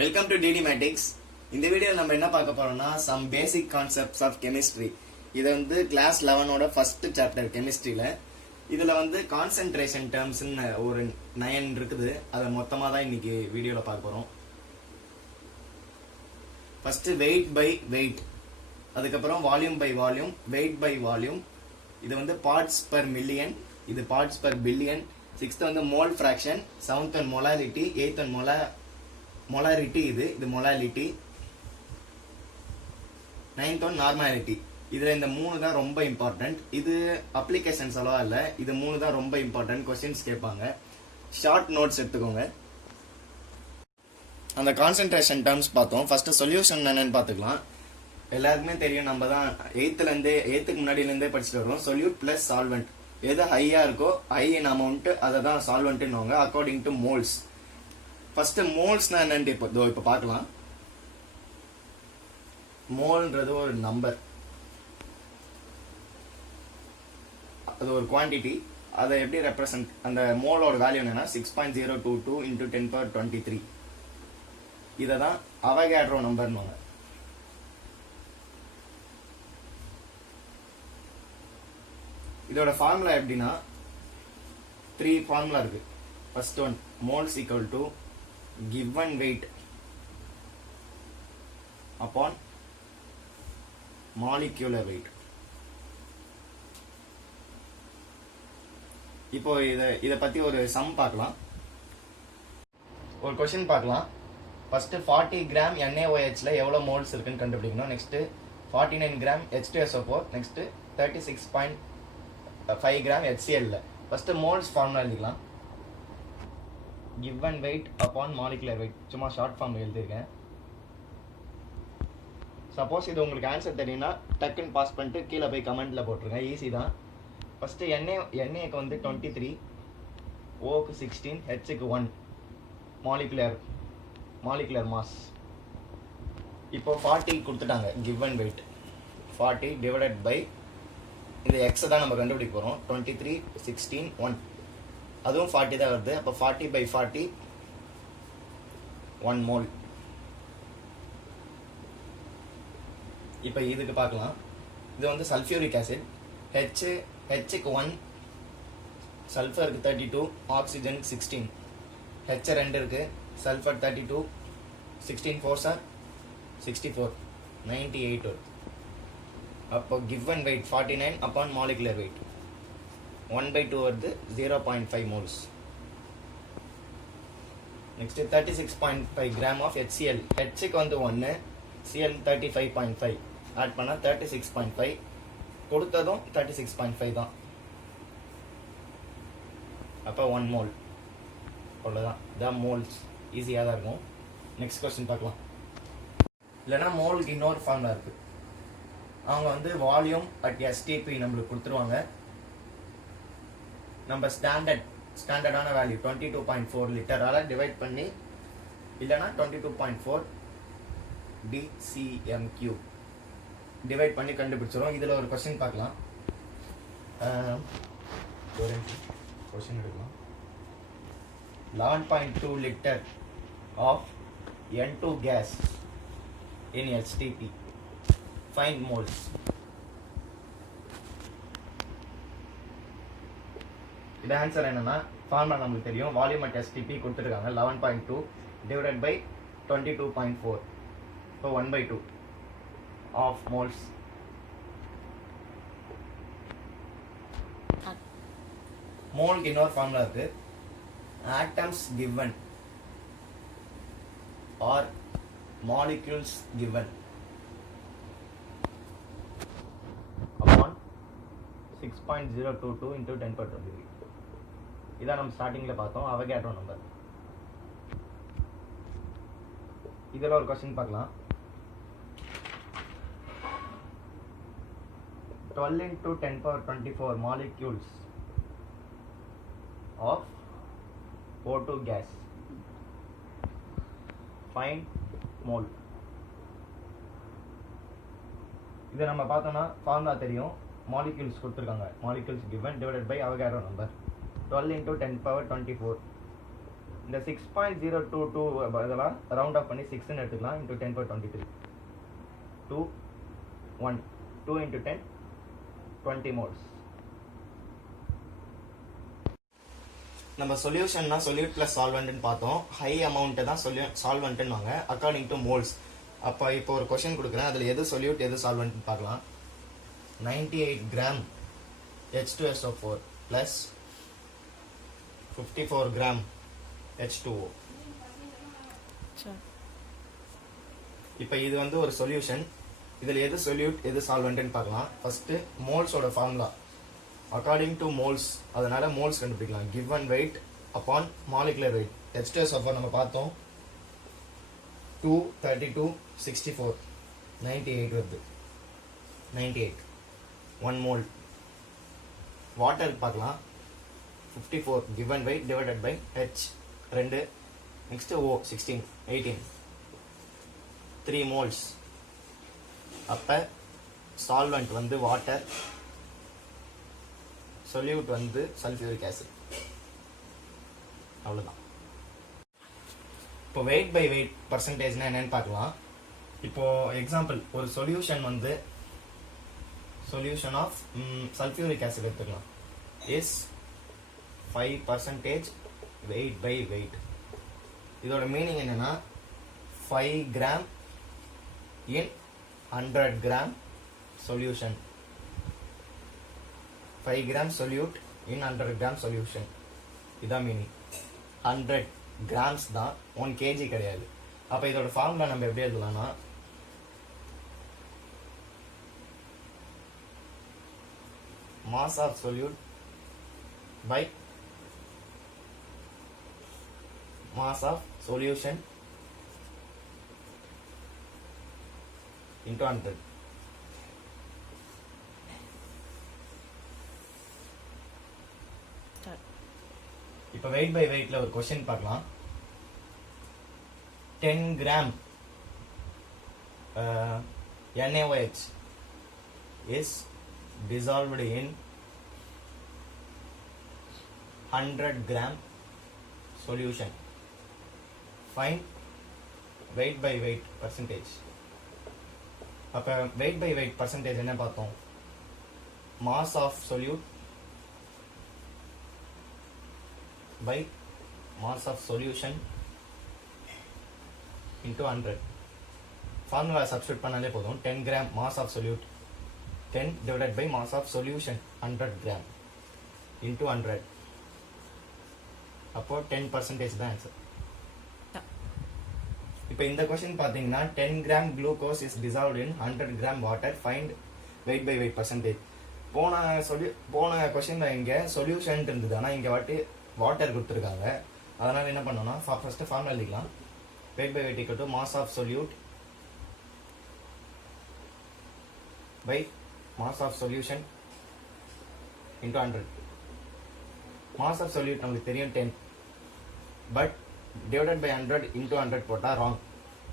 Welcome to DD மேட்டிக்ஸ். இந்த வீடியோவில் நம்ம என்ன பார்க்க போறோம்னா some basic concepts of chemistry. இது வந்து கிளாஸ் 11ஓட ஃபர்ஸ்ட் சாப்டர் கெமிஸ்ட்ரியில. இதுல வந்து கான்சென்ட்ரேஷன் டேர்ம்ஸ்னு ஒரு 9 இருக்குது. அதை மொத்தமாக தான் இன்னைக்கு வீடியோவில் பார்க்க போறோம். ஃபர்ஸ்ட் வெயிட் பை வெயிட், அதுக்கப்புறம் volume by volume, weight by volume. இது வந்து பார்ட்ஸ் பர் மில்லியன், இது பார்ட்ஸ் பர் பில்லியன். 6th வந்து mole fraction, 7th one molarity, 8th one molarity, இது மொலாலிட்டி, 9th ஒன் நார்மாலிட்டி. இதுல இந்த 3 தான் ரொம்ப இம்பார்ட்டன்ட். இது அப்ளிகேஷன்ஸ் அவ்வளவா இல்ல, இது 3 தான் ரொம்ப இம்பார்ட்டன்ட். கொஸ்டின்ஸ் கேட்பாங்க, ஷார்ட் நோட்ஸ் எடுத்துக்கோங்க. அந்த கான்சென்ட்ரேஷன் டேர்ம்ஸ் பார்த்தோம். ஃபர்ஸ்ட் சொல்யூஷன் என்னன்னு பார்த்துக்கலாம். எல்லாருக்குமே தெரியும், நம்ம தான் 8th முன்னாடில இருந்தே படிச்சுட்டு வரோம். சொல்யூட் பிளஸ் சால்வெண்ட், எது ஹையா இருக்கோ ஹை இன் அமௌண்ட் அதை தான் சால்வெண்ட்னுவாங்க அக்கார்டிங் டு மோல்ஸ். ஃபர்ஸ்ட் மோல்ஸ்னா என்னன்னு இப்போ பார்க்கலாம். மோல்ன்றது ஒரு நம்பர், அது ஒரு குவான்டிட்டி. அதை எப்படி ரெப்ரசன்ட், அந்த மோலோட வேல்யூ என்னன்னா 6.022 into 10^23. இதை தான் அவகேட்ரோ நம்பர்னுவாங்க. இதோட ஃபார்முலா எப்படின்னா 3 ஃபார்முலா இருக்கு. First one, moles equal to given weight upon molecular weight. இப்போ இத பத்தி ஒரு சம் பார்க்கலாம், ஒரு क्वेश्चन பார்க்கலாம். ஃபர்ஸ்ட் 40 கிராம் NaOH ல எவ்வளவு மோல்ஸ் இருக்குன்னு கண்டுபிடிக்கணும். Next 49 gram H2SO4, next 36.5 gram HCl ல. ஃபர்ஸ்ட் மோல்ஸ் ஃபார்முலா எழுதிக்கலாம். given weight upon molecular weight, சும்மா ஷார்ட் ஃபார்ம் எழுதிருக்கேன். சப்போஸ் இது உங்களுக்கு ஆன்சர் தெரியும்னா டக்குன்னு பாஸ் பண்ணிட்டு கீழே போய் கமெண்ட்ல போட்டுருங்க, ஈஸி தான். ஃபர்ஸ்ட் Naக்கு வந்து 23, Oக்கு 16, Hக்கு 1 மாலிகுலர் மாஸ். இப்போ 40 கொடுத்துட்டாங்க given weight. 40 divided by இந்த x தான் நம்ம கண்டுபிடிக்க போறோம். 23, 16, 1, அதுவும் 40 தான் வருது. அப்போ 40/40 1 மோல். இப்போ இதுக்கு பார்க்கலாம். இது வந்து சல்ஃபியூரிக் ஆசிட். Hக்கு 1, சல்ஃபருக்கு 32, ஆக்சிஜன் 16, H 2 இருக்கு, சல்ஃபர் 32, 16 4s are 64, 98 வருது. அப்போ given weight 49 upon molecular weight 1/2 வருது, 0.5 moles. Next 36.5 gram of HCl. Hக்கு வந்து 1, Cl 35.5, ஆட் பண்ணா 36.5, கொடுத்ததும் 36.5 தான். அப்போ 1 மோல். அவ்வளோதான், இதான் மோல்ஸ். ஈஸியாக தான் இருக்கும். நெக்ஸ்ட் கொஸ்டின் பார்க்கலாம். இல்லைனா மோலுக்கு இன்னொரு ஃபார்முலா இருக்கு. அவங்க வந்து வால்யூம் அட் STP நம்மளுக்கு கொடுத்துருவாங்க. நம்ம ஸ்டாண்டர்டான வேல்யூ 22.4 லிட்டரால டிவைட் பண்ணி, இல்லைனா 22.4 dcm³ டிவைட் பண்ணி கண்டுபிடிச்சிடும். இதில் ஒரு கொஸ்டின் பார்க்கலாம். ஒரு கொஸ்டின் எடுக்கலாம். 11.2 litre of N2 gas in HTP. Find moles. இது ஆன்சர் என்னன்னா, ஃபார்முலா நம்மளுக்கு தெரியும். வால்யூம் அட் STP கொடுத்துருக்காங்க 11.2 டிவைடட் பை 22.4, இப்போ 1/2 ஆஃப் மோல்ஸ். மோலுக்கு இன்னொரு ஃபார்முலா இருக்கு. Atoms given or molecules given upon 6.022 into 10^23. இதான் நம்ம ஸ்டார்டிங்ல பார்த்தோம் அவகேட்ரோ நம்பர். இதில் ஒரு கொஸ்டின் பார்க்கலாம். 12 into 10^24 molecules of O2 gas. Find mole. இதை நம்ம பார்த்தோம்னா ஃபார்முலா தெரியும். மாலிக்யூல்ஸ் கொடுத்துருக்காங்க, molecules given divided by Avogadro number. 12 into 10^24 இந்த 6.022 பதிலாக ரவுண்ட் ஆஃப் பண்ணி 6ன்னு எடுத்துக்கலாம் இன்ட்டு 10^23 2 1 2 into 10 20 moles. நம்ம சொல்யூஷன்னா சொல்யூட் ப்ளஸ் சால்வெண்ட்னு பார்த்தோம். ஹை அமௌண்ட்டை தான் சால்வெண்ட்னு வாங்க அக்கார்டிங் டு மோல்ஸ். அப்போ இப்போ ஒரு கொஷின் கொடுக்குறேன், அதில் எது சொல்யூட் எது சால்வெண்ட்னு பார்க்கலாம். 98 gram H2SO4 plus 54 gram H2O. இப்போ இது வந்து ஒரு சொல்யூஷன். இதில் எது சொல்யூட் எது சால்வெண்ட்னு பார்க்கலாம். ஃபர்ஸ்ட் மோல்ஸோட ஃபார்முலா அக்கார்டிங் டு மோல்ஸ், அதனால மோல்ஸ் கண்டுபிடிக்கலாம். Given weight upon molecular weight. H2SO4 நம்ம பார்த்தோம் 2 32 64 98 வருது. 98 1 mole. வாட்டருக்கு பார்க்கலாம். 54 given weight divided by H 2 next O 16 18 3 moles. அப்ப சால்வெண்ட் வந்து வாட்டர், சொல்யூட் வந்து சல்ஃபியூரிக் ஆசிட். அவ்வளவுதான். இப்போ வெயிட் பை வெயிட் பர்சன்டேஜ்னா என்னன்னு பார்க்கலாம். இப்போ எக்ஸாம்பிள் ஒரு சொல்யூஷன் வந்து சொல்யூஷன் ஆஃப் சல்ஃபியூரிக் ஆசிட் எடுத்துக்கலாம். Is 5% weight by weight. இதோட மீனிங் என்னன்னா 5 gram in 100 gram solution. 5 gram solute in 100 gram solution. இதான் மீனிங். 100 கிராம்ஸ் தான், 1 kg கிடையாது. அப்போ இதோட ஃபார்முலா நம்ம எப்படி எழுதலாம்னா mass of solute by mass of solution into 100. இப்போ வெயிட் பை வெயிட்ல ஒரு கொஸ்டின் பார்க்கலாம். 10 gram NaOH is dissolved in 100 gram solution. Find weight by weight percentage. அப்ப weight by weight percentage என்ன பார்த்தோம்? mass of solute by mass of solution into 100. Formula substitute பண்ணாலே போதும். 10 gram mass of solute 10 divided by mass of solution 100 gram into 100. அப்போ 10% தான் answer. இப்போ இந்த question பார்த்தீங்கன்னா 10 gram glucose is dissolved in 100 gram water, find weight by weight percentage. போன கொஸ்டின்ல இங்க சொல்யூஷன் இருந்தது, ஆனால் இங்க வாட்டர் கொடுத்துருக்காங்க. அதனால என்ன பண்ணோம்னா ஃபர்ஸ்ட் ஃபார்முலா எழுதிக்கலாம். Weight by weight equal to mass of solute by mass of solution into 100. Mass of solute நமக்கு தெரியும் 10, பட் டிவைடட் பை 100 இன்டூ 100 போட்டால் ராங்,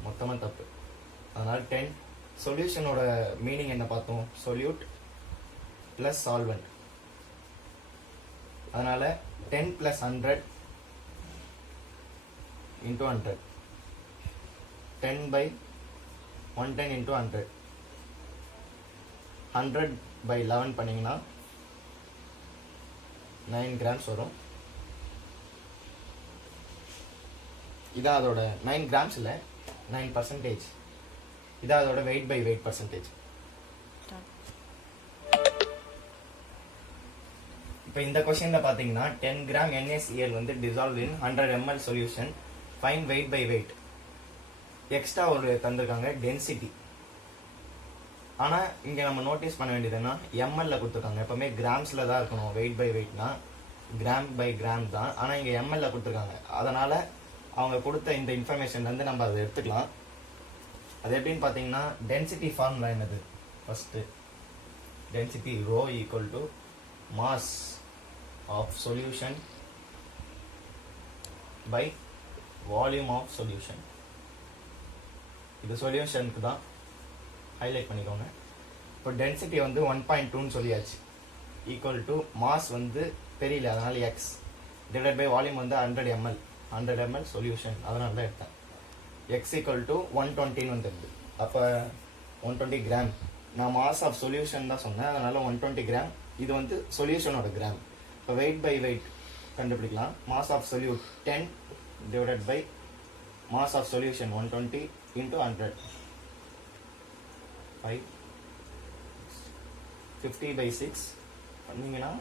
மொத்தமாக தப்பு. அதனால 10. சொல்யூஷனோட மீனிங் என்ன பார்த்தோம்? Solute plus solvent. அதனால 10 plus 100 into 100. 10 by 110 into 100. 100 by 11 பண்ணீங்கன்னா 9 grams வரும். இதான் அதோட 9 grams இல்லை, 9%. இதான் அதோட வெயிட் பை வெயிட் பர்சன்டேஜ். இப்போ இந்த கொஸ்டின்ல பாத்தீங்கன்னா 10 கிராம் NaCl வந்து dissolved in 100 ml solution, find weight by weight. Extra ஒரு தந்திருக்காங்க டென்சிட்டி. ஆனா இங்க நம்ம நோட்டீஸ் பண்ண வேண்டியதுன்னா ml கொடுத்துருக்காங்க. எப்பவுமே கிராம்ஸ்ல தான் இருக்கணும். வெயிட் பை வெயிட்னா கிராம் பை கிராம் தான், ஆனா இங்க ml கொடுத்துருக்காங்க. அதனால அவங்க கொடுத்த இந்த இன்ஃபர்மேஷன்ல இருந்து நம்ம அதை எடுத்துக்கலாம். அது எப்படின்னு பாத்தீங்கன்னா டென்சிட்டி ஃபார்முலா என்னது? First density rho equal to mass of solution by volume of solution. இது சொல்யூஷனுக்கு தான், ஹைலைட் பண்ணிக்கோங்க. இப்போ டென்சிட்டி வந்து 1.2ன்னு சொல்லியாச்சு. ஈக்குவல் டு மாஸ் வந்து தெரியல, அதனால x டிவைட் பை வால்யூம் வந்து 100 ml. 100 ml சொல்யூஷன், அதனால தான் எடுத்தேன். x equal to 120 வந்துடுது. அப்போ 120 கிராம், நான் மாஸ் ஆஃப் சொல்யூஷன் தான் சொன்னேன், அதனால 120 கிராம். இது வந்து சொல்யூஷனோட கிராம். இப்போ வெயிட் பை வெயிட் கண்டுபிடிக்கலாம். Mass of solute 10 divided by mass of solution 120 into 100, 50 by 6 பண்ணிங்கன்னா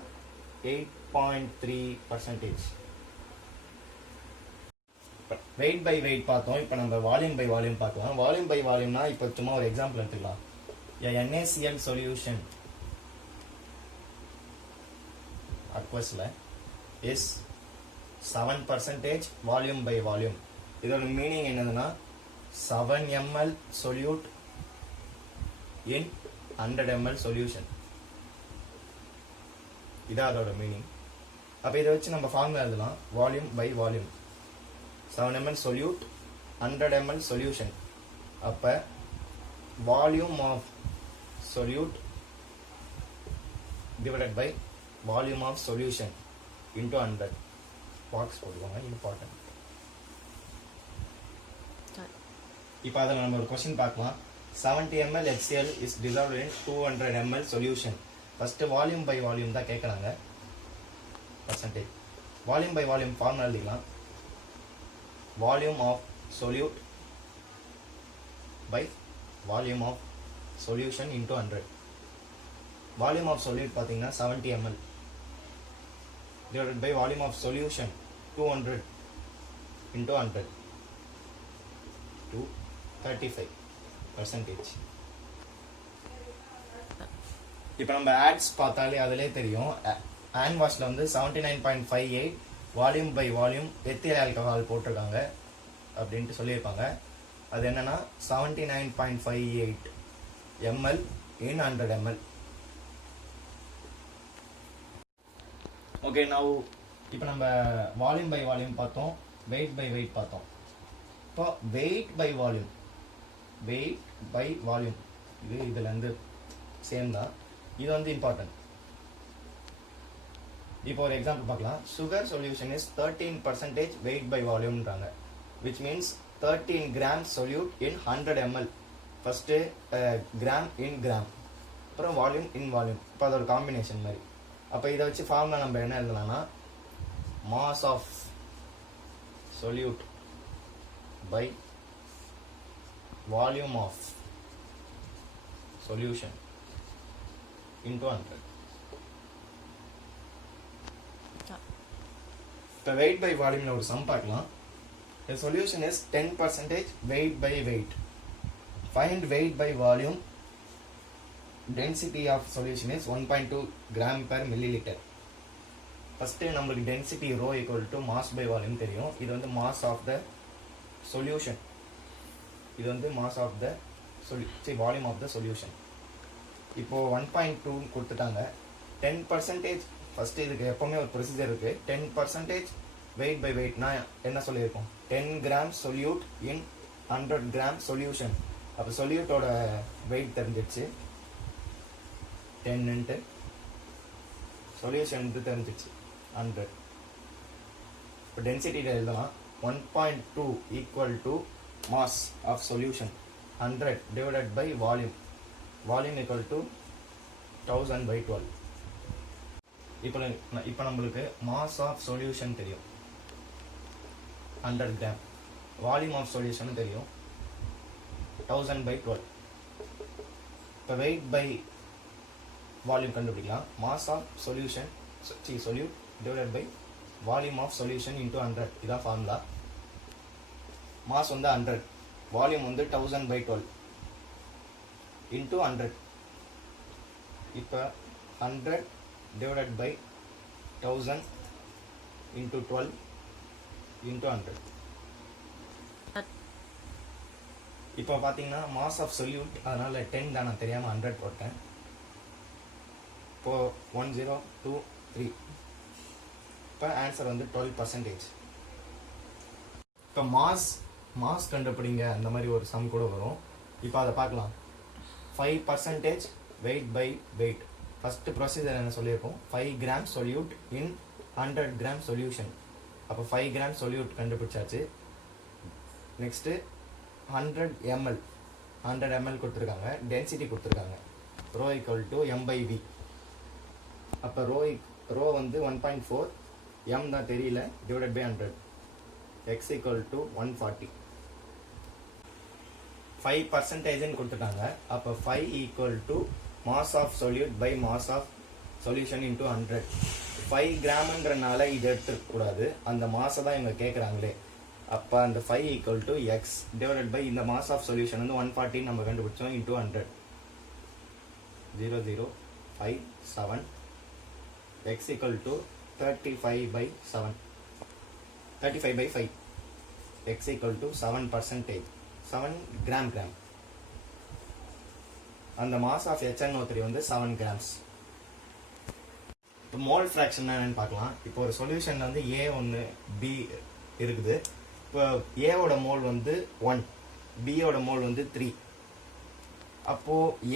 8.3%. வெயிட் பை வெயிட் பார்த்தோம். இப்போ நம்ம வால்யூம் பை வால்யூம் பார்க்கலாம். வால்யூம் பை வால்யூம்னா இப்போ சும்மா ஒரு எக்ஸாம்பிள் எடுத்துக்கலாம். NaCl சொல்யூஷன் அக்வஸ்ல இஸ் 7% வால்யூம் பை வால்யூம். இதோட மீனிங் என்னதுன்னா 7 ml solute in 100 ml solution. இதான் அதோட மீனிங். அப்போ இதை வச்சு நம்ம ஃபார்முலா எழுதலாம். Volume by volume, 7 ml solute 100 ml solution. அப்போ வால்யூம் of solute divided by volume of solution into 100. Box போட்டுக்கோங்க, இம்பார்ட்டன்ட். இப்போ அதில் நம்ம ஒரு கொஸ்டின் பார்க்கலாம். 70 ml HCl is dissolved in 200 ml solution. First volume by volume தான் கேட்குறாங்க, percentage. Volume by volume formula எழுதிக்கலாம். Volume of solute by volume of solution into 100. Volume of solute பார்த்தீங்கன்னா 70 ml divided by volume of solution 200 into 100 to 35%. இப்போ நம்ம ads பார்த்தாலே அதிலே தெரியும். Hand வாஷில் வந்து 79.58 volume by volume ethyl alcohol போட்டிருக்காங்க அப்படின்ட்டு சொல்லியிருப்பாங்க. அது என்னன்னா 79.58 ml in 100 ml. ஓகே, நான் இப்போ நம்ம வால்யூம் பை வால்யூம் பார்த்தோம், வெயிட் பை வெயிட் பார்த்தோம். இப்போ weight by volume, weight by volume இது இதுலேருந்து சேம் தான். இது வந்து இம்பார்ட்டன்ட். இப்போ ஒரு எக்ஸாம்பிள் பார்க்கலாம். Sugar solution is 13% weight by வால்யூம்ன்றாங்க, which means 13 gram solute in 100 ml. First gram in gram, அப்புறம் வால்யூம் இன் வால்யூம். இப்போ அதோட காம்பினேஷன் மாதிரி. அப்போ இதை வச்சு ஃபார்முலா நம்ம என்ன எழுதலாம்னா, mass of solute by volume of solution into 100. இப்போ வெயிட் பை வால்யூம்ல ஒரு சம் பார்க்கலாம். The solution is 10% weight by weight. Find weight by volume. Density of solution is 1.2 gram per milliliter. First நம்மளுக்கு density rho equal to mass by volume தெரியும். இது வந்து mass of the solution, இது வந்து mass of the volume of the solution. இப்போது 1.2 கொடுத்துட்டாங்க. 10% first இதுக்கு எப்போவுமே ஒரு ப்ரொசீஜர் இருக்குது. 10% வெயிட் பை வெயிட்னா என்ன சொல்லியிருக்கோம், 10 gram solute in 100 gram solution. அப்போ சொல்யூட்டோட வெயிட் தெரிஞ்சிடுச்சு 10 சொல்யூஷன் தெரிஞ்சிச்சு 100. இப்போ டென்சிட்டியில் எழுதலாம். 1.2 equal to mass of solution 100 divided by volume. Volume equal to 1000/12. இப்போ நம்மளுக்கு மாஸ் ஆஃப் சொல்யூஷன் தெரியும் 100 கிராம், வால்யூம் ஆஃப் சொல்யூஷன் தெரியும் 1000/12. இப்போ வெயிட் பை வால்யூம் கண்டுபிடிக்கலாம். Mass of solution solute divided by volume of solution into 100. இதான் formula. Mass வந்து 100, volume வந்து 1000/12 into 100. இப்போ 100 divided by 1000 into 12 into 100. இப்போ பார்த்தீங்கன்னா மாஸ் ஆஃப் சொல்யூட், அதனால் 10 தான், நான் தெரியாமல் 100 போட்டேன். இப்போது 1023. இப்போ ஆன்சர் வந்து 12%. இப்போ மாஸ் கண்டுபிடிங்க அந்த மாதிரி ஒரு சம் கூட வரும். இப்போ அதை பார்க்கலாம். 5% weight by weight. First procedure என்ன சொல்லியிருக்கோம், 5 gram solute in 100 gram solution. அப்போ 5 கிராம் சொல்யூட் கண்டுபிடிச்சாச்சு. நெக்ஸ்ட்டு 100 ml 100 ml கொடுத்துருக்காங்க. டென்சிட்டி கொடுத்துருக்காங்க. Rho equal to m/v. அப்போ ரோ வந்து 1.4, m தான் தெரியல, divided by 100. x equal to 140. 5% கொடுத்துட்டாங்க. அப்போ 5 equal to mass of solute by mass of solution into 100. 5 கிராம்ன்றனால இது எடுத்துக்கூடாது, அந்த மாசை தான் இவங்க கேட்குறாங்களே. அப்போ அந்த 5 equal to x divided by இந்த மாஸ் ஆஃப் சொல்யூஷன் வந்து 140 நம்ம கண்டுபிடிச்சோம் into 100. 0.057. X equal to 35/7. 35/5. X equal to 7%. 7 gram. அந்த மாஸ் ஆஃப் HNO3 வந்து 7 கிராம்ஸ். இப்போ மோல் ஃப்ராக்ஷன் என்னன்னு பார்க்கலாம். இப்போ ஒரு சொல்யூஷன் வந்து A1 B இருக்குது. இப்போ ஏவோட மோல் வந்து 1, பியோட மோல் வந்து 3. அப்போது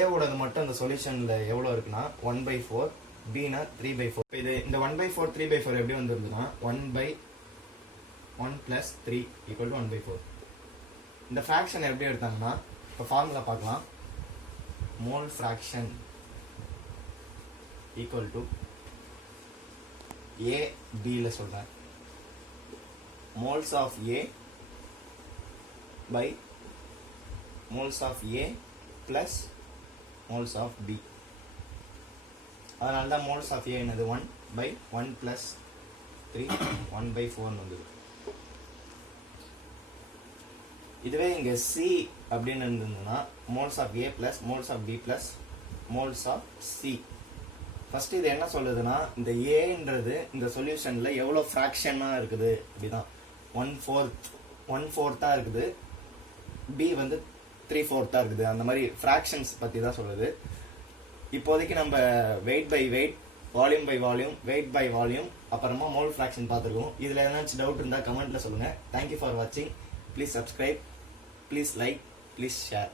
ஏவோடது மட்டும் அந்த சொல்யூஷனில் எவ்வளோ இருக்குன்னா 1/4, பினா 3/4. இது இந்த 1/4 3/4 எப்படி வந்துருதுன்னா 1/1 + 3 = 1/4. இந்த ஃப்ராக்ஷன் எப்படி எடுத்தாங்கன்னா இப்போ ஃபார்முலா பார்க்கலாம். Mole fraction equal to A Bல சொல்கிறேன், moles of A by moles of A plus moles of B. அதனால தான் மோல்ஸ் ஆஃப் A என்னது 1/1 + 3 1/4 வந்தது. இதுவே இங்கே C அப்படின்னு இருந்ததுன்னா moles of A plus moles of B plus moles of C. First இது என்ன சொல்லுதுன்னா இந்த ஏன்றது இந்த சொல்யூஷன்ல எவ்வளோ ஃப்ராக்ஷனாக இருக்குது அப்படிதான். 1/4 இருக்குது, பி வந்து 3/4 இருக்குது. அந்த மாதிரி ஃப்ராக்ஷன்ஸ் பற்றி தான் சொல்லுது. இப்போதைக்கு நம்ம weight by weight, volume by volume, weight by volume, அப்புறமா மோல் ஃப்ராக்ஷன் பார்த்துருக்கோம். இதில் ஏதாச்சும் டவுட் இருந்தால் கமெண்ட்டில் சொல்லுங்கள். தேங்க்யூ ஃபார் வாட்சிங். Please subscribe, please like, please share.